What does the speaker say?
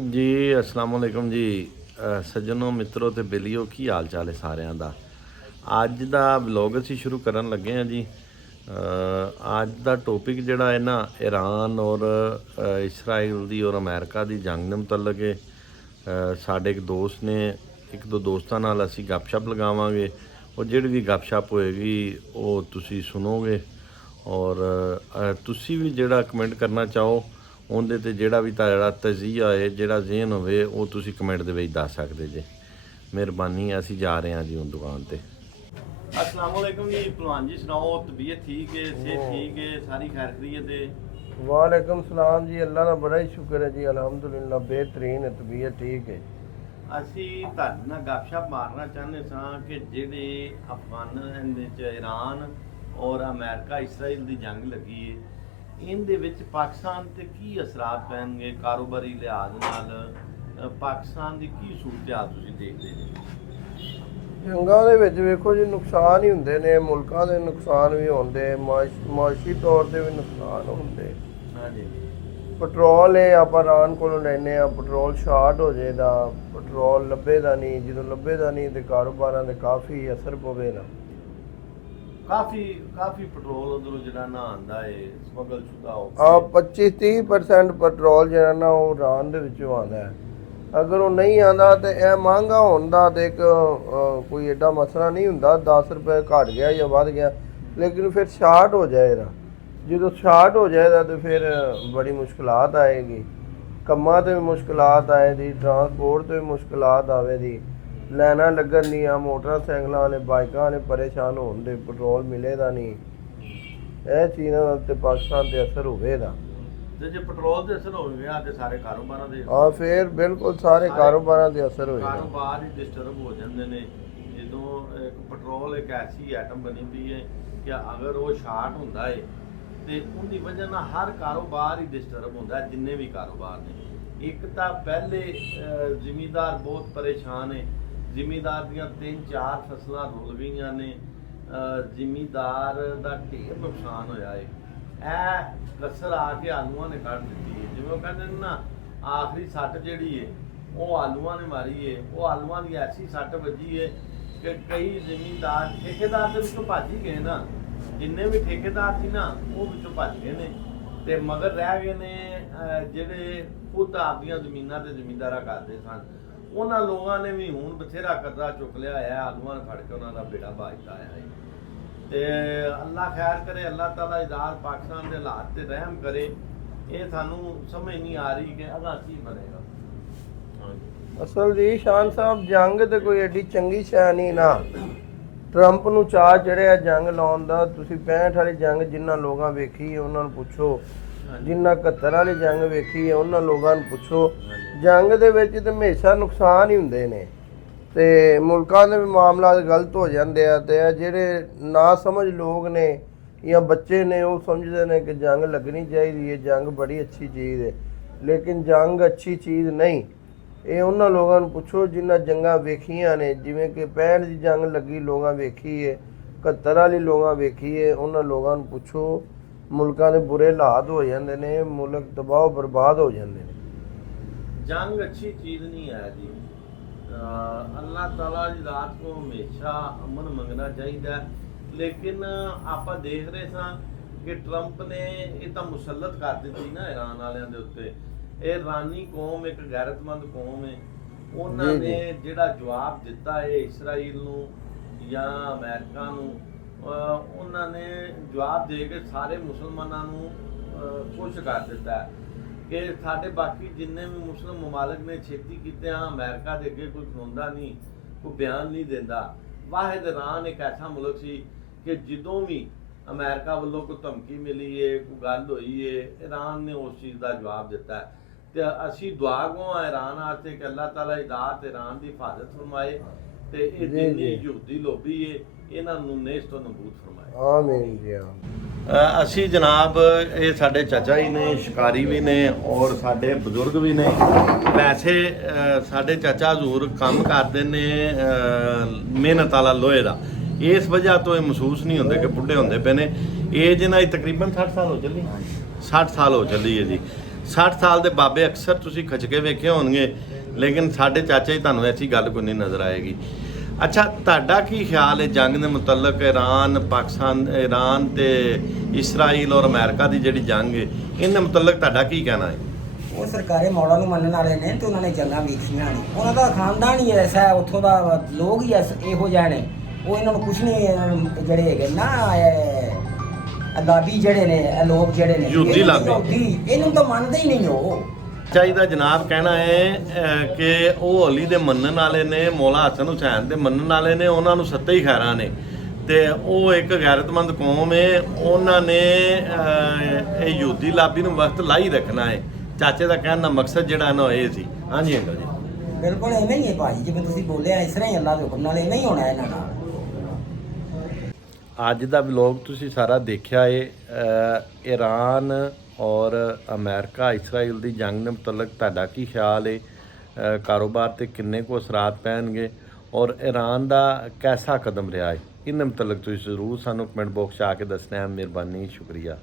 ਜੀ ਅਸਲਾਮ ਵਾਲੇਕੁਮ ਜੀ। ਸੱਜਣੋ ਮਿੱਤਰੋ ਤੇ ਬੇਲੀਓ, ਕੀ ਹਾਲ ਚਾਲ ਹੈ ਸਾਰਿਆਂ ਦਾ। ਅੱਜ ਦਾ ਵਲੌਗ ਅਸੀਂ ਸ਼ੁਰੂ ਕਰਨ ਲੱਗੇ ਹਾਂ ਜੀ। ਅੱਜ ਦਾ ਟੋਪਿਕ ਜਿਹੜਾ ਹੈ ਨਾ, ਈਰਾਨ ਔਰ ਇਸਰਾਈਲ ਦੀ ਔਰ ਅਮਰੀਕਾ ਦੀ ਜੰਗ ਦੇ ਮੁਤਲਕ ਹੈ। ਸਾਡੇ ਇੱਕ ਦੋਸਤ ਨੇ, ਇੱਕ ਦੋ ਦੋਸਤਾਂ ਨਾਲ ਅਸੀਂ ਗੱਪਸ਼ਪ ਲਗਾਵਾਂਗੇ, ਔਰ ਜਿਹੜੀ ਵੀ ਗੱਪਸ਼ਪ ਹੋਏਗੀ ਉਹ ਤੁਸੀਂ ਸੁਣੋਗੇ। ਔਰ ਤੁਸੀਂ ਵੀ ਜਿਹੜਾ ਕਮੈਂਟ ਕਰਨਾ ਚਾਹੋ ਉਹਦੇ 'ਤੇ, ਜਿਹੜਾ ਵੀ ਤੁਹਾਡਾ ਤਜ਼ੀਆ ਹੋਏ, ਜਿਹੜਾ ਜ਼ਹਨ ਹੋਵੇ, ਉਹ ਤੁਸੀਂ ਕਮੈਂਟ ਦੇ ਵਿੱਚ ਦੱਸ ਸਕਦੇ ਜੇ। ਮਿਹਰਬਾਨੀ। ਅਸੀਂ ਜਾ ਰਹੇ ਹਾਂ ਜੀ ਹੁਣ ਦੁਕਾਨ 'ਤੇ। अस्सलाम वालेकुम जी। पहलवान जी सुनाओ, तबीयत ठीक है, सेहत ठीक है, सारी खैर खैरियत है? वालेकुम सलाम जी। अल्लाह का बड़ा ही शुक्र है जी, अल्हम्दुलिल्लाह बेहतरीन है, तबीयत ठीक है। ਅਸੀਂ ਤੁਹਾਡੇ ਨਾਲ ਗੱਪਸ਼ਪ ਮਾਰਨਾ ਚਾਹੁੰਦੇ ਸਾਂ ਕਿ ਜਿਹੜੇ ਅਫਗਾਨ ਦੇ ਵਿੱਚ ਈਰਾਨ ਔਰ ਅਮਰੀਕਾ ਇਸਰਾਈਲ ਦੀ ਜੰਗ ਲੱਗੀ ਹੈ, ਇਹਦੇ ਵਿੱਚ ਪਾਕਿਸਤਾਨ ਤੇ ਕੀ ਅਸਰਾਤ ਪੈਣਗੇ ਕਾਰੋਬਾਰੀ ਲਿਹਾਜ਼ ਨਾਲ। ਪਾਕਿਸਤਾਨ ਦੀ ਕੀ ਸੂਰਤ ਹਾਲ ਤੁਸੀਂ ਦੇਖਦੇ ਜੀ? ਜੰਗਾਂ ਦੇ ਵਿੱਚ ਵੇਖੋ ਜੀ, ਨੁਕਸਾਨ ਹੀ ਹੁੰਦੇ ਨੇ, ਮੁਲਕਾਂ ਦੇ ਨੁਕਸਾਨ ਵੀ ਹੁੰਦੇ, ਮਾਸ਼ੀ ਤੌਰ ਤੇ ਵੀ ਨੁਕਸਾਨ ਹੁੰਦੇ। ਹਾਂਜੀ। ਪੈਟਰੋਲ ਹੈ, ਆਪਾਂ ਈਰਾਨ ਕੋਲੋਂ ਲੈਂਦੇ ਆ, ਪੈਟਰੋਲ ਸ਼ਾਰਟ ਹੋ ਜਾਏਦਾ, ਪੈਟਰੋਲ ਲੱਭੇਦਾ ਨਹੀਂ। ਜਦੋਂ ਲੱਭੇਦਾ ਨਹੀਂ ਤੇ ਕਾਰੋਬਾਰਾਂ ਤੇ ਕਾਫੀ ਅਸਰ ਪਵੇਗਾ। ਕਾਫੀ ਪੈਟਰੋਲ ਉਧਰੋਂ ਜਿਹੜਾ ਨਾ ਆਉਂਦਾ ਹੈ ਸਮਗਲ ਸ਼ੁਦਾ ਹੋ 25-30% ਪੈਟਰੋਲ ਜਿਹੜਾ ਨਾ ਉਹ ਈਰਾਨ ਦੇ ਵਿੱਚੋਂ ਆਉਂਦਾ ਹੈ। ਅਗਰ ਉਹ ਨਹੀਂ ਆਉਂਦਾ ਤੇ ਇਹ ਮਹਿੰਗਾ ਹੋਣ ਦਾ ਤੇ ਇੱਕ ਕੋਈ ਐਡਾ ਮਸਲਾ ਨਹੀਂ ਹੁੰਦਾ। 10 ਰੁਪਏ ਘਟ ਗਿਆ ਜਾਂ ਵੱਧ ਗਿਆ, ਲੇਕਿਨ ਫਿਰ ਸ਼ਾਰਟ ਹੋ ਜਾਏਗਾ। ਜਦੋਂ ਸ਼ਾਰਟ ਹੋ ਜਾਏਗਾ ਤੇ ਫਿਰ ਬੜੀ ਮੁਸ਼ਕਲਾਤ ਆਏਗੀ। ਕੰਮਾਂ 'ਤੇ ਵੀ ਮੁਸ਼ਕਲਾਤ ਆਏਗੀ, ਟਰਾਂਸਪੋਰਟ 'ਤੇ ਵੀ ਮੁਸ਼ਕਲਾਤ ਆਵੇਗੀ। ਲਾਈਨਾਂ ਲੱਗਣ ਦੀਆਂ, ਮੋਟਰਸਾਈਕਲਾਂ ਵਾਲੇ ਬਾਈਕਾਂ ਵਾਲੇ ਪਰੇਸ਼ਾਨ ਹੋਣ ਦੇ, ਪੈਟਰੋਲ ਮਿਲੇਗਾ ਨਹੀਂ। ਇਹ ਚੀਜ਼ਾਂ ਦਾ ਤੇ ਪਾਕਿਸਤਾਨ 'ਤੇ ਅਸਰ ਹੋਵੇਗਾ। ਤੇ ਜੇ ਪੈਟਰੋਲ ਦੇ ਅਸਰ ਹੋ ਗਿਆ ਤੇ ਸਾਰੇ ਕਾਰੋਬਾਰਾਂ ਦੇ ਫਿਰ ਬਿਲਕੁਲ ਸਾਰੇ ਕਾਰੋਬਾਰਾਂ 'ਤੇ ਅਸਰ ਹੋਏਗਾ। ਕਾਰੋਬਾਰ ਹੀ ਡਿਸਟਰਬ ਹੋ ਜਾਂਦੇ ਨੇ। ਜਦੋਂ ਪੈਟਰੋਲ ਇੱਕ ਐਸੀ ਆਈਟਮ ਬਣੀ ਪਈ ਹੈ ਕਿ ਅਗਰ ਉਹ ਸ਼ਾਰਟ ਹੁੰਦਾ ਹੈ ਤੇ ਉਹਦੀ ਵਜ੍ਹਾ ਨਾਲ ਹਰ ਕਾਰੋਬਾਰ ਹੀ ਡਿਸਟਰਬ ਹੁੰਦਾ, ਜਿੰਨੇ ਵੀ ਕਾਰੋਬਾਰ ਨੇ। ਇੱਕ ਤਾਂ ਪਹਿਲੇ ਜ਼ਿਮੀਂਦਾਰ ਬਹੁਤ ਪਰੇਸ਼ਾਨ ਹੈ। ਜ਼ਿਮੀਂਦਾਰ ਦੀਆਂ 3-4 ਫਸਲਾਂ ਰੁਲ ਗਈਆਂ ਨੇ। ਜ਼ਿਮੀਂਦਾਰ ਦਾ ਢੇਰ ਨੁਕਸਾਨ ਹੋਇਆ ਹੈ। ਇਹ ਕਸਰ ਆ ਕੇ ਆਲੂਆਂ ਨੇ ਕੱਢ ਦਿੱਤੀ ਹੈ। ਜਿਵੇਂ ਉਹ ਕਹਿੰਦੇ ਨੇ ਨਾ, ਆਖਰੀ ਸੱਟ ਜਿਹੜੀ ਹੈ ਉਹ ਆਲੂਆਂ ਨੇ ਮਾਰੀ ਹੈ। ਉਹ ਆਲੂਆਂ ਦੀ ਐਸੀ ਸੱਟ ਵੱਜੀ ਹੈ ਕਿ ਕਈ ਜ਼ਿਮੀਂਦਾਰ, ਠੇਕੇਦਾਰ ਦੇ ਵਿੱਚੋਂ ਭੱਜ ਹੀ ਗਏ ਨਾ। ਜਿੰਨੇ ਵੀ ਠੇਕੇਦਾਰ ਸੀ ਨਾ, ਉਹ ਵਿੱਚੋਂ ਭੱਜ ਗਏ ਨੇ ਤੇ ਮਗਰ ਰਹਿ ਗਏ ਨੇ ਜਿਹੜੇ ਖੁਦ ਆਪਦੀਆਂ ਜ਼ਮੀਨਾਂ ਤੇ ਜ਼ਿਮੀਂਦਾਰਾਂ ਕਰਦੇ ਸਨ। ਉਹਨਾਂ ਲੋਕਾਂ ਨੇ ਵੀ ਹੁਣ ਬਥੇਰਾ ਕਰਜ਼ਾ ਚੁੱਕ ਲਿਆ ਹੈ, ਆਲੂਆਂ ਨੂੰ ਫੜ ਕੇ ਉਹਨਾਂ ਦਾ ਬੇੜਾ ਬਾਜਦਾ ਆਇਆ ਹੈ। ਤੇ ਅੱਲਾ ਖੈਰ ਕਰੇ, ਅੱਲਾਹ ਤਾਲਾ ਇਦਾਰ ਪਾਕਿਸਤਾਨ ਦੇ ਹਾਲਾਤ ਤੇ ਰਹਿਮ ਕਰੇ। ਇਹ ਸਾਨੂੰ ਸਮਝ ਨਹੀਂ ਆ ਰਹੀ ਕਿ ਅਗਾ ਕੀ ਬਣੇਗਾ। ਅਸਲ ਜੀ ਸ਼ਾਨ ਸਾਹਿਬ, ਜੰਗ ਤੇ ਕੋਈ ਐਡੀ ਚੰਗੀ ਸ਼ੈ ਨਹੀਂ ਨਾ। ਟਰੰਪ ਨੂੰ ਚਾਅ ਚੜਿਆ ਜੰਗ ਲਾਉਣ ਦਾ। ਤੁਸੀਂ 65 ਵਾਲੀ ਜੰਗ ਜਿਨ੍ਹਾਂ ਲੋਕਾਂ ਵੇਖੀ ਹੈ ਉਹਨਾਂ ਨੂੰ ਪੁੱਛੋ, ਜਿਨ੍ਹਾਂ 71 ਵਾਲੀ ਜੰਗ ਵੇਖੀ ਹੈ ਉਹਨਾਂ ਲੋਕਾਂ ਨੂੰ ਪੁੱਛੋ। ਜੰਗ ਦੇ ਵਿੱਚ ਤੇ ਹਮੇਸ਼ਾ ਨੁਕਸਾਨ ਹੀ ਹੁੰਦੇ ਨੇ ਤੇ ਮੁਲਕਾਂ ਦੇ ਵੀ ਮਾਮਲਾ ਗਲਤ ਹੋ ਜਾਂਦੇ ਆ। ਤੇ ਇਹ ਜਿਹੜੇ ਨਾ ਸਮਝ ਲੋਕ ਨੇ ਜਾਂ ਬੱਚੇ ਨੇ, ਉਹ ਸਮਝਦੇ ਨੇ ਕਿ ਜੰਗ ਲੱਗਣੀ ਚਾਹੀਦੀ ਹੈ, ਜੰਗ ਬੜੀ ਅੱਛੀ ਚੀਜ਼ ਹੈ। ਲੇਕਿਨ ਜੰਗ ਅੱਛੀ ਚੀਜ਼ ਨਹੀਂ। ਇਹ ਉਹਨਾਂ ਲੋਕਾਂ ਨੂੰ ਪੁੱਛੋ ਜਿਨ੍ਹਾਂ ਜੰਗਾਂ ਵੇਖੀਆਂ ਨੇ। ਜਿਵੇਂ ਕਿ 65 ਦੀ ਜੰਗ ਲੱਗੀ, ਲੋਕਾਂ ਵੇਖੀ ਹੈ। 71 ਵਾਲੀ ਲੋਕਾਂ ਵੇਖੀ ਹੈ। ਉਹਨਾਂ ਲੋਕਾਂ ਨੂੰ ਪੁੱਛੋ। ਮੁਲਕਾਂ ਦੇ ਬੁਰੇ ਹਾਲਾਤ ਹੋ ਜਾਂਦੇ ਨੇ, ਮੁਲਕ ਤਬਾਹ ਬਰਬਾਦ ਹੋ ਜਾਂਦੇ ਨੇ। ਜੰਗ ਅੱਛੀ ਚੀਜ਼ ਨਹੀਂ ਹੈ ਜੀ। ਅੱਲਾਹ ਤਾਲਾ ਦੀ ਰਾਤ ਨੂੰ ਹਮੇਸ਼ਾ ਅਮਨ ਮੰਗਣਾ ਚਾਹੀਦਾ। ਲੇਕਿਨ ਆਪਾਂ ਦੇਖ ਰਹੇ ਸਾਂ ਕਿ ਟਰੰਪ ਨੇ ਇਹ ਤਾਂ ਮੁਸੱਲਤ ਕਰ ਦਿੱਤੀ ਨਾ ਈਰਾਨ ਵਾਲਿਆਂ ਦੇ ਉੱਤੇ। ਇਹ ਇਰਾਨੀ ਕੌਮ ਇੱਕ ਗੈਰਤਮੰਦ ਕੌਮ ਹੈ। ਉਹਨਾਂ ਨੇ ਜਿਹੜਾ ਜਵਾਬ ਦਿੱਤਾ ਹੈ ਇਸਰਾਈਲ ਨੂੰ ਜਾਂ ਅਮਰੀਕਾ ਨੂੰ, ਉਹਨਾਂ ਨੇ ਜਵਾਬ ਦੇ ਕੇ ਸਾਰੇ ਮੁਸਲਮਾਨਾਂ ਨੂੰ ਖੁਸ਼ ਕਰ ਦਿੱਤਾ ਕਿ ਸਾਡੇ ਬਾਕੀ ਜਿੰਨੇ ਵੀ ਮੁਸਲਿਮ ਮਮਾਲਕ ਨੇ ਛੇਤੀ ਕੀਤੇ ਹਾਂ, ਅਮਰੀਕਾ ਦੇ ਅੱਗੇ ਕੋਈ ਖਲੋਂਦਾ ਨਹੀਂ, ਕੋਈ ਬਿਆਨ ਨਹੀਂ ਦਿੰਦਾ। ਵਾਹਿਦ ਈਰਾਨ ਇੱਕ ਐਸਾ ਮੁਲਕ ਸੀ ਕਿ ਜਦੋਂ ਵੀ ਅਮਰੀਕਾ ਵੱਲੋਂ ਕੋਈ ਧਮਕੀ ਮਿਲੀ ਹੈ, ਕੋਈ ਗੱਲ ਹੋਈ ਹੈ, ਈਰਾਨ ਨੇ ਉਸ ਚੀਜ਼ ਦਾ ਜਵਾਬ ਦਿੱਤਾ। ਤੇ ਅਸੀਂ ਦੁਆ ਗੋ ਆ ਈਰਾਨ ਵਾਸਤੇ ਕਿ ਅੱਲਾਹ ਤਾਲਾ ਇਦਾਤ ਈਰਾਨ ਦੀ ਹਿਫਾਜ਼ਤ ਫਰਮਾਏ ਤੇ ਇਹ ਜਿੰਨੀ ਯਹੂਦੀ ਲੋਬੀ ਹੈ ਇਹਨਾਂ ਨੂੰ ਨੇਸ ਤੋਂ ਨਬੂਦ ਫਰਮਾਏ। ਆਮੀਨ ਜੀ ਆਮੀਨ। ਅਸੀਂ ਜਨਾਬ, ਇਹ ਸਾਡੇ ਚਾਚਾ ਜੀ ਨੇ, ਸ਼ਿਕਾਰੀ ਵੀ ਨੇ ਔਰ ਸਾਡੇ ਬਜ਼ੁਰਗ ਵੀ ਨੇ। ਵੈਸੇ ਸਾਡੇ ਚਾਚਾ ਹਜ਼ੂਰ ਕੰਮ ਕਰਦੇ ਨੇ ਮਿਹਨਤ ਵਾਲਾ ਲੋਹੇ ਦਾ। ਇਸ ਵਜ੍ਹਾ ਤੋਂ ਇਹ ਮਹਿਸੂਸ ਨਹੀਂ ਹੁੰਦੇ ਕਿ ਬੁੱਢੇ ਹੁੰਦੇ ਪਏ ਨੇ। ਏਜ ਇਹਨਾਂ ਦੀ ਤਕਰੀਬਨ 60 ਸਾਲ ਹੋ ਚੱਲੀ, 60 ਸਾਲ ਹੋ ਚੱਲੀ ਹੈ ਜੀ। 60 ਸਾਲ ਦੇ ਬਾਬੇ ਅਕਸਰ ਤੁਸੀਂ ਖਚਕੇ ਵੇਖੇ ਹੋਣਗੇ, ਲੇਕਿਨ ਸਾਡੇ ਚਾਚਾ ਜੀ ਤੁਹਾਨੂੰ ਐਸੀ ਗੱਲ ਕੋਈ ਨਹੀਂ ਨਜ਼ਰ ਆਏਗੀ। ਅੱਛਾ, ਤੁਹਾਡਾ ਕੀ ਖਿਆਲ ਹੈ ਜੰਗ ਦੇ ਮੁਤਲਕ? ਈਰਾਨ ਤੇ ਇਸਰਾਈਲ ਔਰ ਅਮਰੀਕਾ ਦੀ ਜਿਹੜੀ ਜੰਗ ਹੈ, ਇਹਦੇ ਮੁਤਲਕ ਤੁਹਾਡਾ ਕੀ ਕਹਿਣਾ ਹੈ? ਉਹ ਸਰਕਾਰੀ ਮੌੜਾਂ ਨੂੰ ਮੰਨਣ ਵਾਲੇ ਨੇ ਤੇ ਉਹਨਾਂ ਨੇ ਜੰਗਾਂ ਵੇਖੀਆਂ ਨੇ, ਉਹਨਾਂ ਦਾ ਖਾਨਦਾਨ ਹੀ ਐਸਾ ਹੈ, ਉੱਥੋਂ ਦਾ ਲੋਕ ਹੀ ਇਹੋ ਜਿਹੇ ਨੇ। ਉਹ ਇਹਨਾਂ ਨੂੰ ਕੁਛ ਨਹੀਂ, ਜਿਹੜੇ ਹੈਗੇ ਨਾ ਲਾਬੀ ਜਿਹੜੇ ਨੇ, ਇਹ ਲੋਕ ਜਿਹੜੇ ਨੇ ਯਹੂਦੀ ਲਾਬੀ, ਇਹਨੂੰ ਤਾਂ ਮੰਨਦੇ ਹੀ ਨਹੀਂ। ਉਹ ਚਾਹੀਦਾ ਜਨਾਬ ਕਹਿਣਾ ਹੈ ਕਿ ਉਹ ਅਲੀ ਦੇ ਮੰਨਣ ਵਾਲੇ ਨੇ, ਮੌਲਾ ਹਸਨ ਹੁਸੈਨ ਦੇ ਮੰਨਣ ਵਾਲੇ ਨੇ, ਉਹਨਾਂ ਨੂੰ ਸੱਤੇ ਹੀ ਖੈਰਾਂ ਨੇ, ਤੇ ਉਹ ਇੱਕ ਗੈਰਤਮੰਦ ਕੌਮ ਹੈ। ਉਹਨਾਂ ਨੇ ਇਹ ਯਹੂਦੀ ਲਾਬੀ ਨੂੰ ਵਕਤ ਲਾਈ ਰੱਖਣਾ ਹੈ। ਚਾਚੇ ਦਾ ਕਹਿਣ ਦਾ ਮਕਸਦ ਜਿਹੜਾ ਨਾ ਇਹ ਸੀ। ਹਾਂਜੀ ਅੰਕਲ ਜੀ, ਬਿਲਕੁਲ ਐਵੇਂ ਹੀ ਹੈ ਭਾਜੀ, ਜਿਵੇਂ ਤੁਸੀਂ ਬੋਲਿਆ ਇਸ ਤਰ੍ਹਾਂ ਹੀ ਅੱਲਾਹ ਦੇ ਹੁਕਮ ਨਾਲ ਐਵੇਂ ਹੀ ਹੋਣਾ ਇਹਨਾਂ ਨਾਲ। ਅੱਜ ਦਾ ਵਲੋਗ ਤੁਸੀਂ ਸਾਰਾ ਦੇਖਿਆ ਹੈ। ਈਰਾਨ ਔਰ ਅਮਰੀਕਾ ਇਸਰਾਈਲ ਦੀ ਜੰਗ ਦੇ ਮੁਤਲਕ ਤੁਹਾਡਾ ਕੀ ਖਿਆਲ ਹੈ? ਕਾਰੋਬਾਰ ਤੇ ਕਿੰਨੇ ਕੁ ਅਸਰਾਤ ਪੈਣਗੇ ਔਰ ਈਰਾਨ ਦਾ ਕੈਸਾ ਕਦਮ ਰਿਹਾ ਹੈ? ਇਹਨਾਂ ਮੁਤਲਕ ਤੁਸੀਂ ਜ਼ਰੂਰ ਸਾਨੂੰ ਕਮੈਂਟ ਬਾਕਸ 'ਚ ਆ ਕੇ ਦੱਸਣਾ ਹੈ। ਮਿਹਰਬਾਨੀ, ਸ਼ੁਕਰੀਆ।